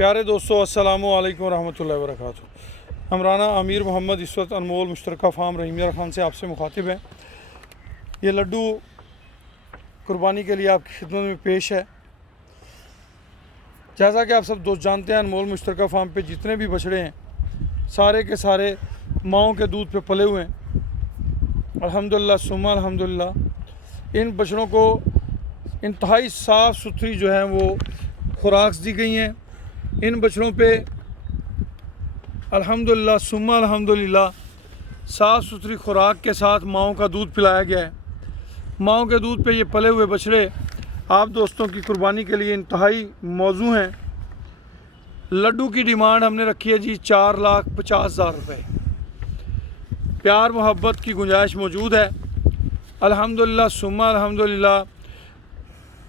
प्यारे दोस्तों, अस्सलामु अलैकुम रहमतुल्लाहि व बरकातुहू। हमराना अमीर मोहम्मद इस वक्त अनमोल मुश्तरका फार्म रहीमिया खान से आपसे मुखातिब है। ये लड्डू कुर्बानी के लिए आपकी खिदमत में पेश है। जैसा कि आप सब दोस्त जानते हैं, अनमोल मुश्तरका फार्म पे जितने भी बछड़े हैं सारे के सारे माओं के दूध पे पले हुए हैं। अल्हम्दुलिल्लाह सुम्मा अल्हम्दुलिल्लाह। इन बछड़ों को इंतहाई साफ़ सुथरी जो है वो खुराक दी गई हैं। इन बछड़ों पे अल्हम्दुलिल्लाह सुम्मा अल्हम्दुलिल्लाह साफ़ सुथरी खुराक के साथ माओं का दूध पिलाया गया है। माओं के दूध पे ये पले हुए बछड़े आप दोस्तों की कुर्बानी के लिए इंतहाई मौजू हैं। लड्डू की डिमांड हमने रखी है जी 4,50,000 रुपये। प्यार मोहब्बत की गुंजाइश मौजूद है। अल्हम्दुलिल्लाह सुम्मा अल्हम्दुलिल्लाह।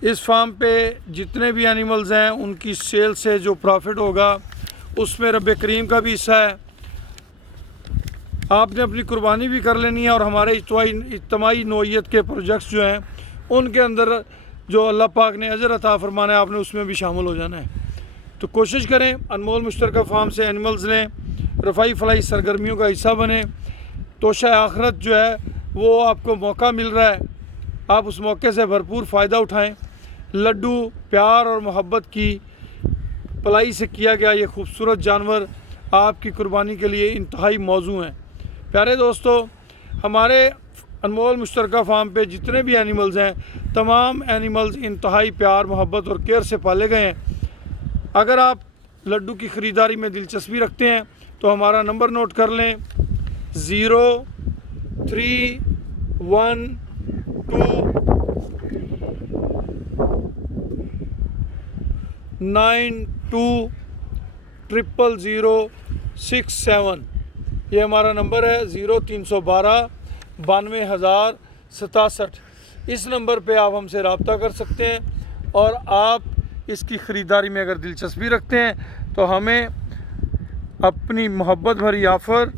इस फार्म पे जितने भी एनिमल्स हैं उनकी सेल से जो प्रॉफिट होगा उसमें रब करीम का भी हिस्सा है। आपने अपनी कुर्बानी भी कर लेनी है और हमारे इज्तिमाई नौइयत के प्रोजेक्ट्स जो हैं उनके अंदर जो अल्लाह पाक ने अजर अता फरमाना है आपने उसमें भी शामिल हो जाना है। तो कोशिश करें अनमोल मुश्तरका फार्म से एनिमल्स लें, रफ़ाई फलाई सरगर्मियों का हिस्सा बने। तोशा आखरत जो है वो आपको मौका मिल रहा है, आप उस मौके से भरपूर फ़ायदा उठाएं। लड्डू प्यार और मोहब्बत की पलाई से किया गया ये खूबसूरत जानवर आपकी कुर्बानी के लिए इंतहाई मौजू हैं। प्यारे दोस्तों, हमारे अनमोल मुश्तरका फार्म पे जितने भी एनिमल्स हैं तमाम एनिमल्स इंतहाई प्यार मोहब्बत और केयर से पाले गए हैं। अगर आप लड्डू की ख़रीदारी में दिलचस्पी रखते हैं तो हमारा नंबर नोट कर लें 0312920067। ये हमारा नंबर है 0312 92,067। इस नंबर पे आप हमसे रब्ता कर सकते हैं और आप इसकी ख़रीदारी में अगर दिलचस्पी रखते हैं तो हमें अपनी मोहब्बत भरी ऑफ़र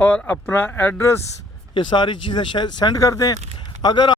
और अपना एड्रेस ये सारी चीज़ें सेंड कर दें। अगर